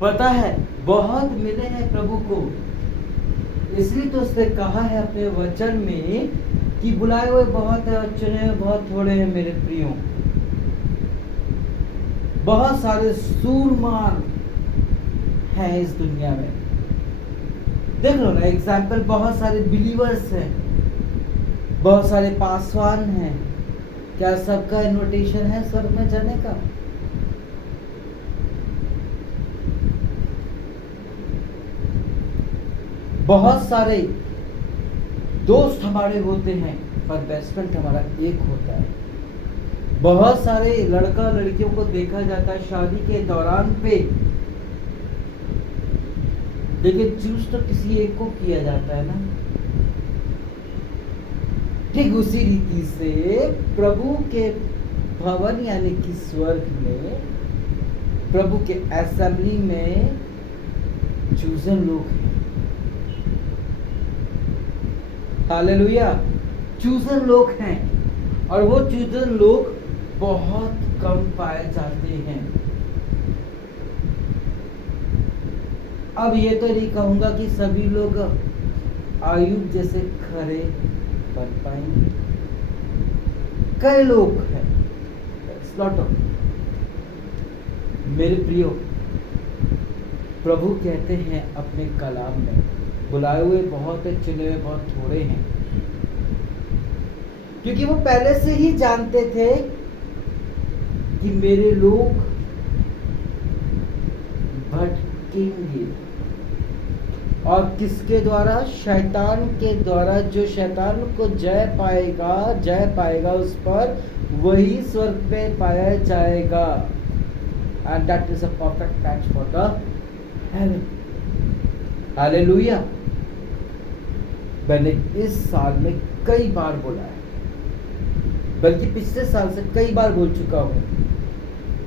पता है बहुत मिले हैं प्रभु को, इसलिए तो उसने कहा है अपने वचन में कि बुलाए हुए बहुत है और चुने हुए बहुत थोड़े हैं मेरे प्रियो। बहुत सारे सूरमान हैं इस दुनिया में, देख लो ना एग्जाम्पल, बहुत सारे बिलीवर्स हैं, बहुत सारे पासवान हैं। क्या सबका इनविटेशन है स्वर्ग में जाने का? बहुत सारे दोस्त हमारे होते हैं पर बेस्ट फ्रेंड हमारा एक होता है। बहुत सारे लड़का लड़कियों को देखा जाता है शादी के दौरान पे, लेकिन चूज तो किसी एक को किया जाता है ना। ठीक उसी रीति से प्रभु के भवन यानी कि स्वर्ग में, प्रभु के असेंबली में चूजन लोग हैं। हालेलुया, चूजन लोग हैं और वो चूजन लोग बहुत कम पाए जाते हैं। अब ये तो नहीं कहूंगा कि सभी लोग आयुब जैसे खरे बन पाएंगे, कई लोग हैं, मेरे प्रियो। प्रभु कहते हैं अपने कलाम में, बुलाए हुए बहुत है, चुने हुए बहुत थोड़े हैं। क्योंकि वो पहले से ही जानते थे कि मेरे लोग भटकेंगे, और किसके द्वारा? शैतान के द्वारा। जो शैतान को जय पाएगा उस पर, वही स्वर्ग पे पाया जाएगा। And that is a perfect match for the haven. Hallelujah. मैंने इस साल में कई बार बोला है, बल्कि पिछले साल से कई बार बोल चुका हूं।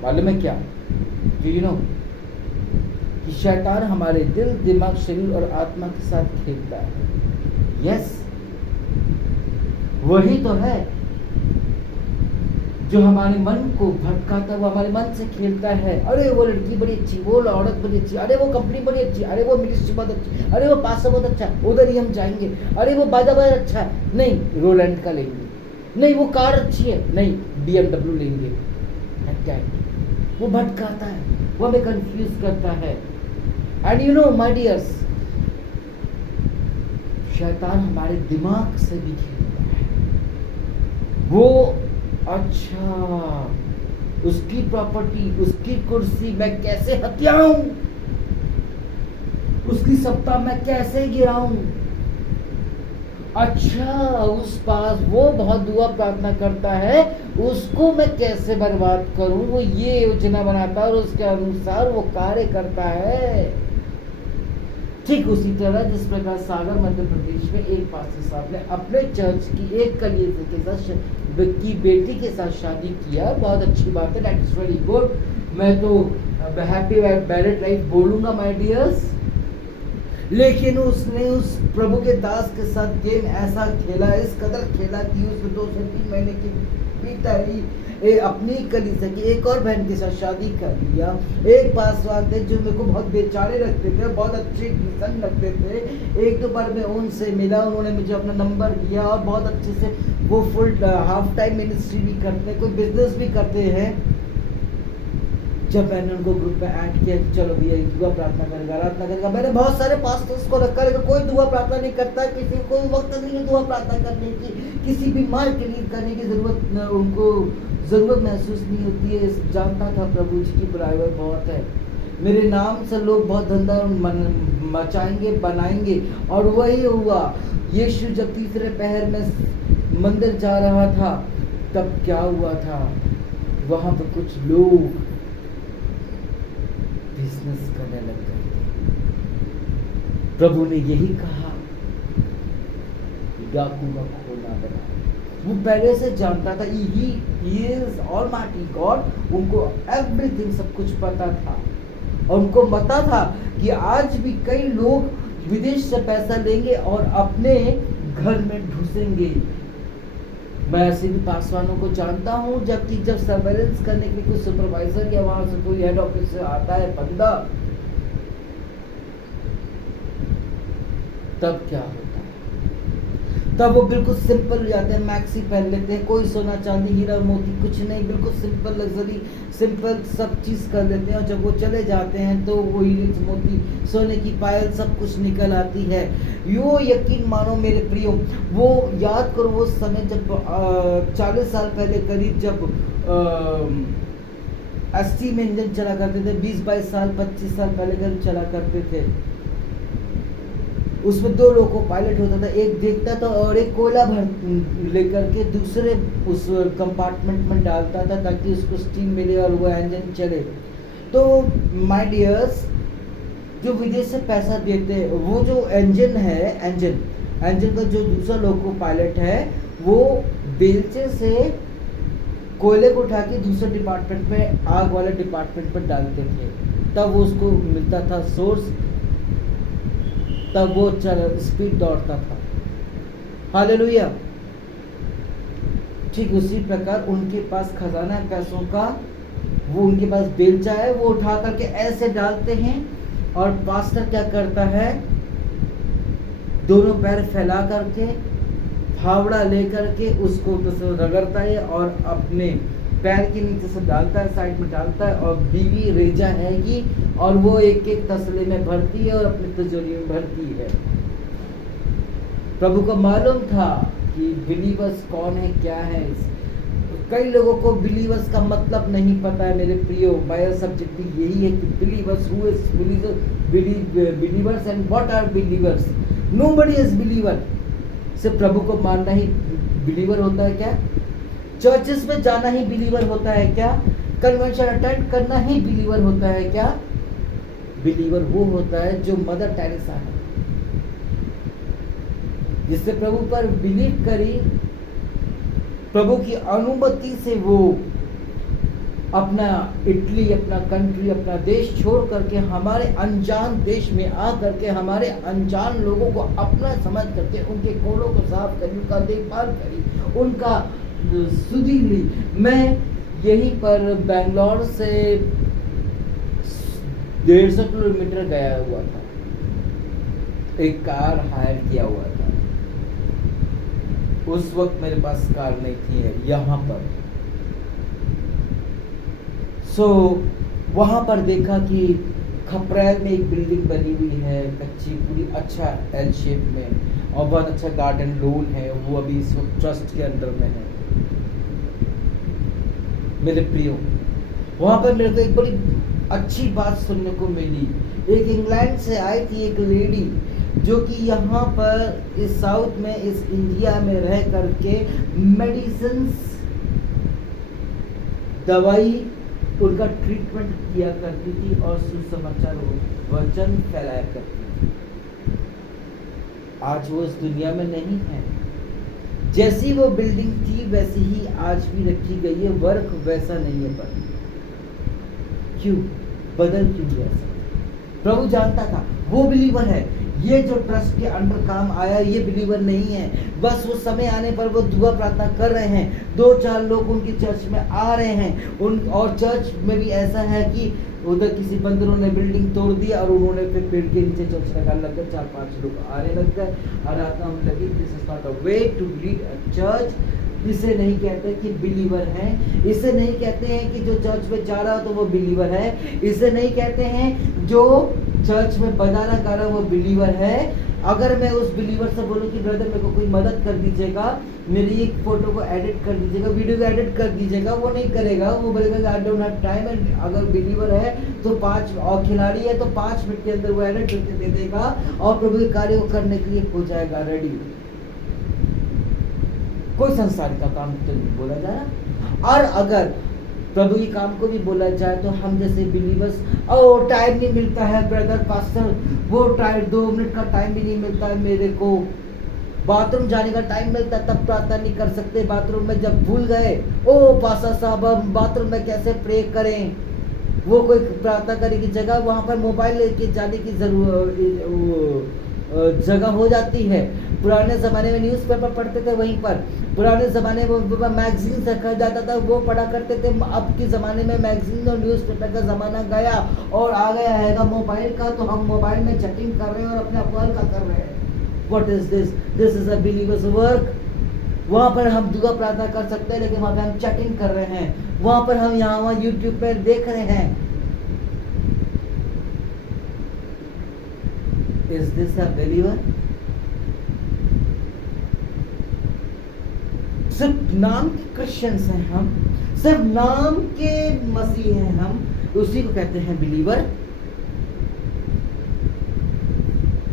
मालूम है क्या? यू नो कि शैतान हमारे दिल, दिमाग, शरीर और आत्मा के साथ खेलता है। यस, वही तो है जो हमारे मन को भटकाता, वो हमारे मन से खेलता है। अरे वो लड़की बड़ी अच्छी, वो औरत बड़ी अच्छी, अरे वो कंपनी बड़ी अच्छी, अरे वो मिनिस्ट्री बहुत अच्छी, अरे वो पास बहुत अच्छा, उधर ही हम जाएंगे। अरे वो बाजा बहुत अच्छा है, नहीं रोलैंड का लेंगे। नहीं वो कार अच्छी है, नहीं BMW लेंगे। क्या है? वो भटकाता है, वो हमें कंफ्यूज करता है। And you know my dears, शैतान हमारे दिमाग से भी खेलता है। वो अच्छा, उसकी प्रॉपर्टी, उसकी कुर्सी मैं कैसे हथियाऊं, उसकी सत्ता मैं कैसे गिराऊं। अच्छा, उस पास वो बहुत दुआ प्रार्थना करता है, उसको मैं कैसे बर्बाद करूं। वो ये योजना बनाता है और उसके अनुसार वो कार्य करता है। ठीक उसी तरह जिस प्रकार सागर मध्य प्रदेश में एक पास्टर साहब ने अपने चर्च की एक कलीसिया के साथ की बेटी के साथ शादी किया, बहुत अच्छी बात है, दैट इज वेरी गुड। मैं तो हैप्पी मैरिड लाइफ बोलूंगा माय डियर्स। लेकिन उसने उस प्रभु के दास के साथ गेम ऐसा खेला, इस कदर खेला कि उसने 2 से 3 महीने की भीतर अपनी कलीसिया की एक और बहन के साथ शादी कर लिया। एक पासवान थे जो मेरे को बहुत बेचारे लगते थे, बहुत अच्छे किसान लगते थे। एक दो बार मैं उनसे मिला, उन्होंने मुझे अपना नंबर दिया और बहुत अच्छे से वो फुल हाफ टाइम मिनिस्ट्री भी करते हैं, कोई बिजनेस भी करते हैं। जब मैंने उनको ग्रुप में ऐड किया कि चलो भैया दुआ प्रार्थना करेगा, मैंने बहुत सारे पास्टर्स को रखा, लेकिन कोई दुआ प्रार्थना नहीं करता, किसी को कोई वक्त नहीं है दुआ प्रार्थना करने की, किसी बीमार के लिए करने की उनको ज़रूरत महसूस नहीं होती है। जानता था प्रभु जी की बुलाए बहुत है, मेरे नाम से लोग बहुत धंधा मचाएंगे, बनाएंगे। और वही हुआ। यीशु जब तीसरे पहर में मंदिर जा रहा था, तब क्या हुआ था? वहां पर कुछ लोग बिजनेस करने लग गए थे। प्रभु ने यही कहा, डाकू का खोना बना। वो पहले से जानता था, he is Almighty God, उनको एवरीथिंग सब कुछ पता था। और उनको पता था कि आज भी कई लोग विदेश से पैसा लेंगे और अपने घर में घुसेंगे। मैं ऐसे भी पासवानों को जानता हूँ, जब सर्वेलेंस करने के लिए कोई सुपरवाइजर या वहां से कोई हेड ऑफिस से आता है बंदा, तब क्या होता है? तब वो बिल्कुल सिंपल हो जाते हैं, मैक्सी पहन लेते हैं, कोई सोना चांदी हीरा मोती कुछ नहीं, बिल्कुल सिंपल लग्जरी सिंपल सब चीज़ कर लेते हैं। और जब वो चले जाते हैं तो वो हीरे मोती सोने की पायल सब कुछ निकल आती है। यो यकीन मानो मेरे प्रियो, वो याद करो वो समय जब 40 साल पहले करीब जब अस्सी में इंजन चला करते थे, 20-22 साल 25 साल पहले करीब चला करते थे। उसमें 2 लोगों को पायलट होता था, एक देखता था और एक कोयला भर लेकर के दूसरे उस कंपार्टमेंट में डालता था ताकि उसको स्टीम मिले और वो इंजन चले। तो माय डियर्स, जो विदेश से पैसा देते वो जो इंजन है, इंजन का जो दूसरा लोको पायलट है वो बेलचे से कोयले को उठा के दूसरे डिपार्टमेंट में, आग वाले डिपार्टमेंट पर डालते थे, तब वो उसको मिलता था सोर्स, तब वो स्पीड दौड़ता था। हालेलुया। ठीक उसी प्रकार उनके पास खजाना है पैसों का, वो उनके पास बेलचा है, वो उठा करके ऐसे डालते हैं और पास्टर क्या करता है, दोनों पैर फैला करके फावड़ा लेकर के उसको रगड़ता है और अपने पैर के नीचे से डालता है, साइड में डालता है, और बीवी रेजा हैगी और वो एक एक तसले में भरती है और अपनी तिजोरी में भरती है। प्रभु को मालूम था कि बिलीवर्स कौन है, क्या है। कई लोगों को बिलीवर्स का मतलब नहीं पता है मेरे प्रियो। बाय सब्जेक्ट यही है कि believers, who is believers and what are believers. Nobody is believer. सिर्फ प्रभु को मानना ही बिलीवर होता है क्या? चर्चेस में जाना ही बिलीवर होता है क्या? कन्वेंशन अटेंड करना ही बिलीवर होता है क्या? बिलीवर वो होता है जो मदर टेरेसा है, जिससे प्रभु पर बिलीव करी, प्रभु की अनुमति से वो अपना इटली, अपना कंट्री, अपना देश छोड़ करके हमारे अनजान देश में आ करके हमारे अनजान लोगों को अपना समझ करके उनके कोलों को साफ करी, उनका देखभाल करी, उनका सुधी ली। मैं यहीं पर बेंगलोर से 150 किलोमीटर गया हुआ था, एक कार हायर किया हुआ था। उस वक्त मेरे पास कार नहीं थी यहाँ पर। वहाँ पर देखा कि खपरेल में एक बिल्डिंग बनी हुई है कच्ची पूरी, अच्छा एल शेप में, और बहुत अच्छा गार्डन लोन है, वो अभी इस वक्त ट्रस्ट के अंडर में है। मेरे प्रियो, वहाँ पर मेरे को एक बड़ी अच्छी बात सुनने को मिली। एक इंग्लैंड से आई थी एक लेडी, जो कि यहाँ पर इस साउथ में, इस इंडिया में रह करके मेडिसिन्स, दवाई, उनका ट्रीटमेंट किया करती थी और सुसमाचार वचन फैलाया करती थी। आज वो इस दुनिया में नहीं है। जैसी वो बिल्डिंग थी वैसी ही आज भी रखी गई है, वर्क वैसा नहीं है। पर क्यों बदल क्यों गया? प्रभु जानता था वो बिलीवर है। ये जो ट्रस्ट के अंडर काम आया ये बिलीवर नहीं है। बस वो समय आने पर वो दुआ प्रार्थना कर रहे हैं, 2-4 लोग उनकी चर्च में आ रहे हैं। और चर्च में भी ऐसा है कि उधर किसी बंदरों ने बिल्डिंग तोड़ दिया और उन्होंने फिर पेड़ के नीचे चर्च लगाने लग गए, 4-5 लोग आने लग गए, आराधना होने लगी। This is not a way to lead a church. इसे नहीं कहते कि बिलीवर है। इसे नहीं कहते हैं कि जो चर्च में जा रहा हो तो वो बिलीवर है। इसे नहीं कहते हैं जो चर्च में बजाना गा रहा है वो बिलीवर है। अगर मैं उस बिलीवर से बोलूं कि ब्रदर मेरे को कोई मदद कर दीजिएगा, मेरी एक फोटो को एडिट कर दीजिएगा, वीडियो को एडिट कर दीजिएगा, वो नहीं करेगा। वो बोलेगा आई डोंट हैव टाइम। अगर बिलीवर है तो 5 और खिलाड़ी है तो 5 मिनट के अंदर वो एडिट करके दे देगा और प्रभु के कार्य को करने के लिए हो जाएगा रेडी। कोई संसार का काम तो नहीं बोला जा रहा। और अगर प्रभु के काम को भी बोला जाए तो हम जैसे बिलीवर्स, टाइम नहीं मिलता है ब्रदर पास्टर, वो टाइम 2 मिनट का टाइम भी नहीं मिलता है मेरे को, बाथरूम जाने का टाइम मिलता है तब प्रार्थना नहीं कर सकते, बाथरूम में जब भूल गए, पास्टर साहब हम बाथरूम में कैसे प्रे करें। वो कोई प्रार्थना करने की जगह वहाँ पर मोबाइल लेके जाने की जगह हो जाती है। पुराने ज़माने में न्यूज़पेपर पढ़ते थे, वहीं पर पुराने ज़माने में मैगजीन रखा जाता था, वो पढ़ा करते थे। अब के ज़माने में मैगजीन और न्यूज़पेपर का ज़माना गया और आ गया है मोबाइल का, तो हम मोबाइल में चैटिंग कर रहे हैं और अपने अखबार का कर रहे हैं। What is this is a believers work. वहां पर हम दुआ प्रार्थना कर सकते हैं, लेकिन वहां पर हम चैटिंग कर रहे हैं, वहां पर हम यहाँ वहां यूट्यूब पर देख रहे हैं। Is this a believer? सिर्फ नाम के क्रिश्चियंस हैं हम, सिर्फ नाम के मसीह हैं हम, उसी को कहते हैं बिलीवर,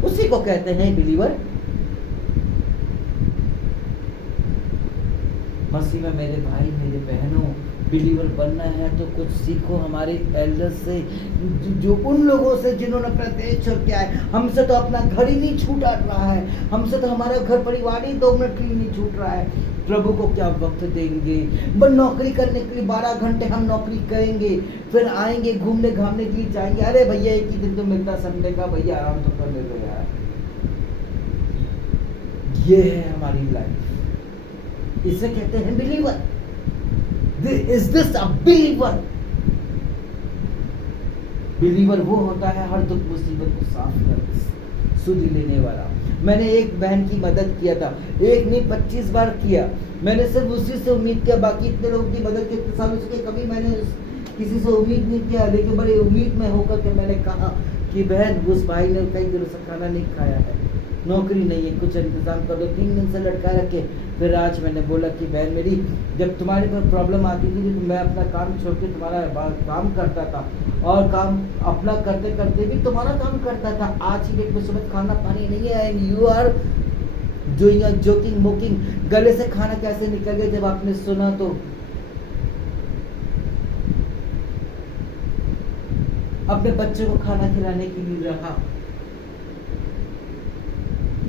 उसी को कहते हैं बिलीवर। मसीह में मेरे भाई मेरे बहनों, बिलीवर बनना है तो कुछ सीखो हमारे एल्डर्स से, जो उन लोगों से जिन्होंने अपना देश छोड़ के आए। हमसे तो अपना घर ही नहीं छूटा रहा है, हमसे तो हमारा घर परिवार ही 2 मिनट के लिए नहीं छूट रहा है। प्रभु को क्या वक्त देंगे? बस नौकरी करने के लिए 12 घंटे हम नौकरी करेंगे, फिर आएंगे घूमने घामने के लिए जाएंगे। अरे भैया एक ही दिन तो मिलता संडे का, भैया आराम तो कर ले लो यार। ये है हमारी लाइफ, इसे कहते हैं believer. Is this a believer? Believer वो होता है हर दुख मुसीबत को साफ कर सुध लेने वाला। मैंने एक बहन की मदद किया था, एक नहीं 25 बार किया। मैंने सिर्फ उसी से उम्मीद किया, बाकी इतने लोगों की मदद के इतने सालों से कभी मैंने किसी से उम्मीद नहीं किया। लेकिन बड़ी उम्मीद में होकर के मैंने कहा कि बहन, उस भाई ने कई दिनों से खाना नहीं खाया है, नौकरी नहीं है, कुछ इंतजाम कर दो। 3 दिन से लटका रखे। फिर आज मैंने बोला कि बहन मेरी, जब तुम्हारे पर प्रॉब्लम आती थी तो मैं अपना काम छोड़ के तुम्हारा काम करता था, और काम अपना करते करते भी तुम्हारा काम करता था। आज ही डेट में सुबह खाना पानी नहीं है, and you are doing joking mocking. गले से खाना कैसे निकल गया जब आपने सुना? तो अपने बच्चे को खाना खिलाने के लिए रहा।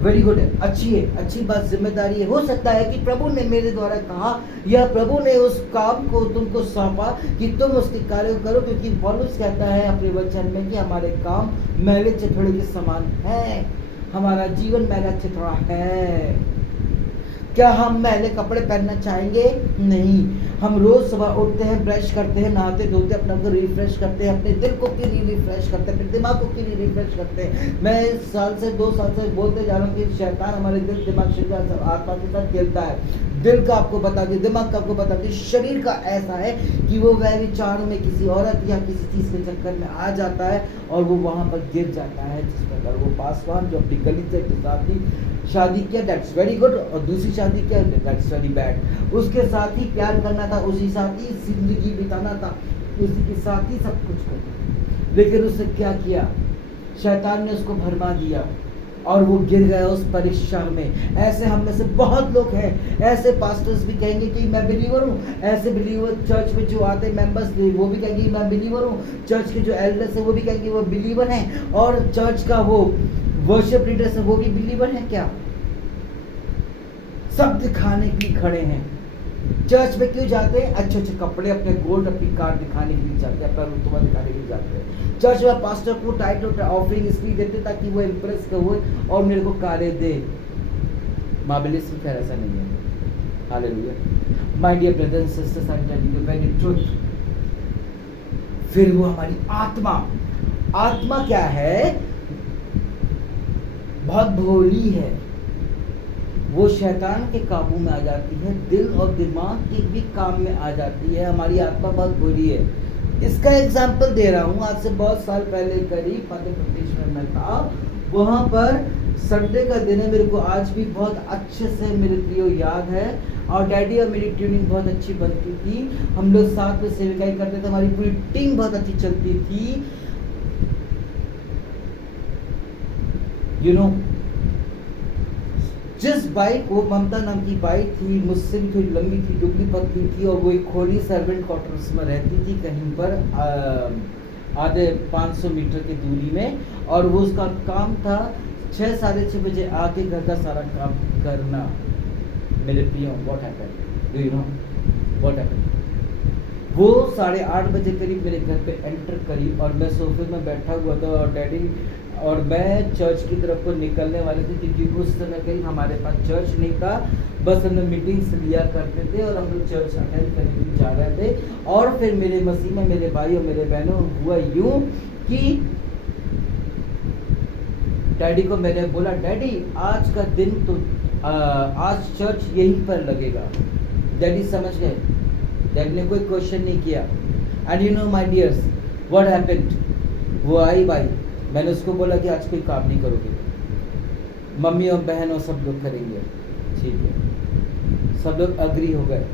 वेरी गुड है, अच्छी बात, जिम्मेदारी है। हो सकता है कि प्रभु ने मेरे द्वारा कहा, या प्रभु ने उस काम को तुमको सौंपा कि तुम उसके कार्य करो, क्योंकि पौलुस कहता है अपने वचन में कि हमारे काम मैले चिथड़े के समान है, हमारा जीवन मैला चिथड़ा है। क्या हम मैले कपड़े पहनना चाहेंगे? नहीं। हम रोज सुबह उठते हैं, ब्रश करते हैं, नहाते धोते अपने को रिफ्रेश करते हैं, अपने दिल को के लिए रिफ्रेश करते हैं, अपने दिमाग को के लिए रिफ्रेश करते हैं। मैं इस साल से 2 साल से बोलते जा रहा हूँ कि शैतान हमारे दिल दिमाग शरीर आत्मा के साथ खेलता है। दिल का आपको बता दी, दिमाग का आपको बता दी, शरीर का ऐसा है कि वो वह विचार में किसी औरत या किसी चीज के चक्कर में आ जाता है और वो वहां पर गिर जाता है। जिस प्रकार वो पासवान जो अपनी गली से के साथ ही शादी किया, दैट्स वेरी गुड, और दूसरी शादी किया, दैट्स वेरी बैड। उसके साथ ही प्यार करना था, उसी साथ ही जिंदगी बिताना था, उसी के साथ ही सब कुछ करना, लेकिन उसने क्या किया? शैतान ने उसको भरमा दिया और वो गिर गया उस परीक्षा में। ऐसे हम में से बहुत लोग हैं, ऐसे पास्टर्स भी कहेंगे कि मैं बिलीवर हूँ, ऐसे बिलीवर चर्च में जो आते मेंबर्स वो भी कहेंगे मैं बिलीवर हूँ, चर्च के जो एल्डर्स हैं वो भी कहेंगे वो बिलीवर हैं, और चर्च का वो वर्शिप लीडर्स है वो भी बिलीवर हैं। क्या सब दिखाने के लिए खड़े हैं? चर्च में क्यों जाते हैं? अच्छे अच्छे कपड़े, अपने गोल्ड, अपनी कार दिखाने के लिए जाते हैं, अपना रुतबा दिखाने के लिए जाते हैं। चर्च में पास्टर को टाइटल ऑफरिंग इसलिए देते ताकि वो इम्प्रेस हुए और मेरे को कारें दे। माबिलिस में खैर ऐसा नहीं है। Hallelujah. My dear brothers and sisters, I am telling you very truth. फिर वो हमारी आत्मा क्या है? बहुत भोली है, वो शैतान के काबू में आ जाती है, दिल और दिमाग के भी काम में आ जाती है। हमारी आत्मा बहुत बुरी है। इसका एग्जाम्पल दे रहा हूँ। आज से बहुत साल पहले करीब मध्य प्रदेश में मैं था, वहाँ पर संडे का दिन है, मेरे को आज भी बहुत अच्छे से मेरे को याद है, और डैडी और मेरी ट्यूनिंग बहुत अच्छी बनती थी। हम लोग साथ में सेविकाई करते थे, हमारी पूरी टीम बहुत अच्छी चलती थी। यू नो, जिस बाइक, वो ममता नाम की बाइक थी, मुझसे भी थोड़ी लंबी थी, दुबली पतली थी, और वो एक खोली सर्वेंट क्वार्टर्स में रहती थी कहीं पर आधे 500 मीटर की दूरी में, और वो उसका काम था 6 साढ़े 6 बजे आके घर का सारा काम करना। मेरे प्रियो, what happened? Do you know what happened? वो 8:30 बजे करीब मेरे घर पे एंटर करी, और मैं सोफे में बैठा हुआ था, और डैडी और मैं चर्च की तरफ को निकलने वाले थे, क्योंकि उस समय कहीं हमारे पास चर्च नहीं था, बस हम लोग मीटिंग्स लिया करते थे और हम लोग चर्च अटेंड करने भी जा रहे थे। और फिर मेरे मसीह में मेरे भाई और मेरे बहनों, हुआ यूं कि डैडी को मैंने बोला, डैडी आज का दिन तो आज चर्च यहीं पर लगेगा। डैडी समझ गए, डैडी ने कोई क्वेश्चन नहीं किया। And you know my dears what happened, वो आई भाई, मैंने उसको बोला कि आज कोई काम नहीं करोगे, मम्मी और बहन और सब लोग करेंगे। ठीक है, सब लोग अग्री हो गए।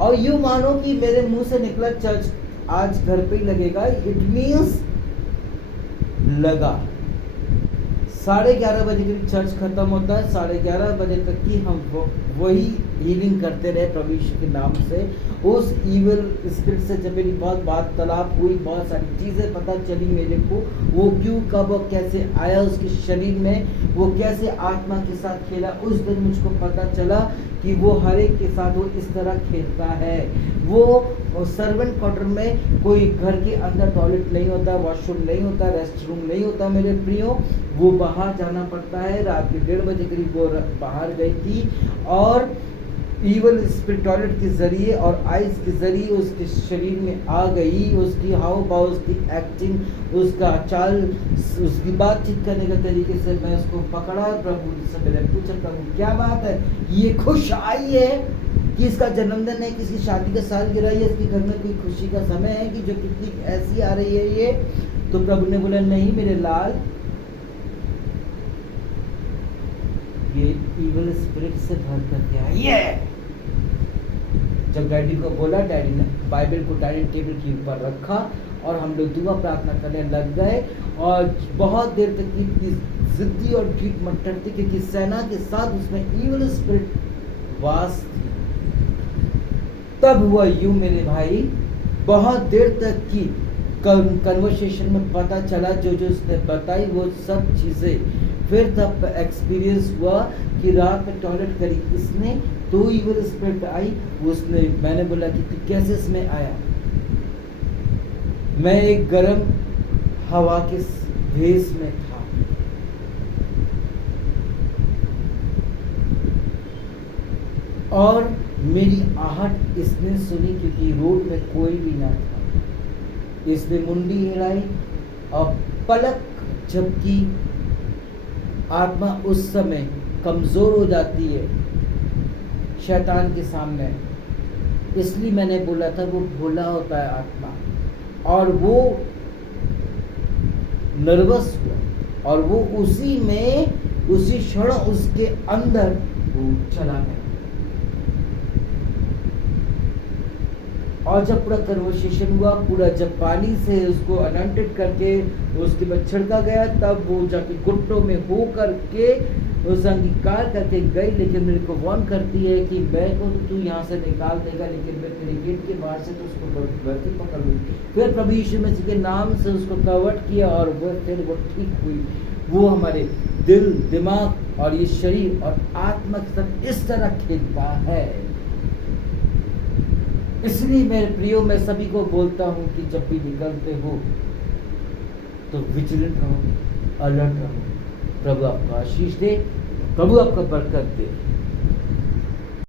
और यूं मानो कि मेरे मुंह से निकला चर्च आज घर पे ही लगेगा, इट मीन्स लगा। 11:30 बजे के चर्च खत्म होता है, 11:30 बजे तक की हम वही हीलिंग करते रहे प्रभु यीशु के नाम से। उस ईविल स्पिरिट से जब मेरी बहुत वार्तालाप हुई, बहुत सारी चीज़ें पता चली मेरे को, वो क्यों कब और कैसे आया उसके शरीर में, वो कैसे आत्मा के साथ खेला। उस दिन मुझको पता चला कि वो हर एक के साथ वो इस तरह खेलता है। वो सर्वेंट क्वार्टर में कोई घर के अंदर टॉयलेट नहीं होता, वॉशरूम नहीं होता, रेस्ट रूम नहीं होता मेरे प्रियो, वो बाहर जाना पड़ता है। रात के 1:30 बजे करीब वो बाहर गई थी और ईवल स्पिरिट टॉयलेट के जरिए और आइस के जरिए उसके शरीर में आ गई। उसकी हाव भाव, उसकी एक्टिंग, उसका चाल, उसकी बातचीत करने के तरीके से मैं उसको पकड़ा। प्रभु से मैंने पूछा, प्रभु क्या बात है, ये खुश आई है कि इसका जन्मदिन है, किसी शादी का सालगिरह है, इसके घर में कोई खुशी का समय है कि जो कितनी ऐसी आ रही है ये। तो प्रभु ने बोला, नहीं मेरे लाल, ये ईवल स्पिरिट से भर करके आई है। जब डैडी को बोला, डैडी ने बाइबल को डाइनिंग टेबल के ऊपर रखा और हम लोग दुआ प्रार्थना करने लग गए। और बहुत देर तक की जिद्दी और ठीक मट्टर थी, क्योंकि सेना के साथ उसमें ईवल स्पिरिट वास थी। तब हुआ यूं मेरे भाई, बहुत देर तक की कन्वर्सेशन में पता चला, जो जो उसने बताई वो सब चीज़ें। फिर तब एक्सपीरियंस हुआ कि रात में टॉयलेट करी इसने, तो ईवल स्पिरिट आई। उसने, मैंने बोला कि तू कैसे इसमें आया। मैं एक गर्म हवा के भेस में था। और मेरी आहट इसने सुनी, क्योंकि रोड में कोई भी ना था। इसने मुंडी हिलाई और पलक झपकी। आत्मा उस समय कमज़ोर हो जाती है शैतान के सामने, इसलिए मैंने बोला था वो भोला होता है आत्मा। और वो नर्वस हुआ और वो उसी में उसी क्षण उसके अंदर वो चला गया। और जब पूरा कन्वर्सेशन हुआ, पूरा जब पानी से उसको अनॉइंटेड करके उसके बाद छिड़का गया, तब वो जाके घुटनों में हो करके उस अंगीकार करके गई। लेकिन मेरे को वार्न करती है कि मैं को तो तू यहाँ से निकाल देगा, लेकिन मैं तेरे गेट के बाहर से तो उसको वैसे पकड़ लूँगी। फिर प्रभु यीशु मसीह के नाम से उसको कवर्ट किया और वो फिर वो ठीक हुई। वो हमारे दिल, दिमाग और ये शरीर और आत्मा के साथ इस तरह खेलता है। इसलिए मेरे प्रियो, मैं सभी को बोलता हूँ कि जब भी निकलते हो तो विजिलेंट रहो, अलर्ट रहो। प्रभु आपको आशीष दे, प्रभु आपको बरकत दे।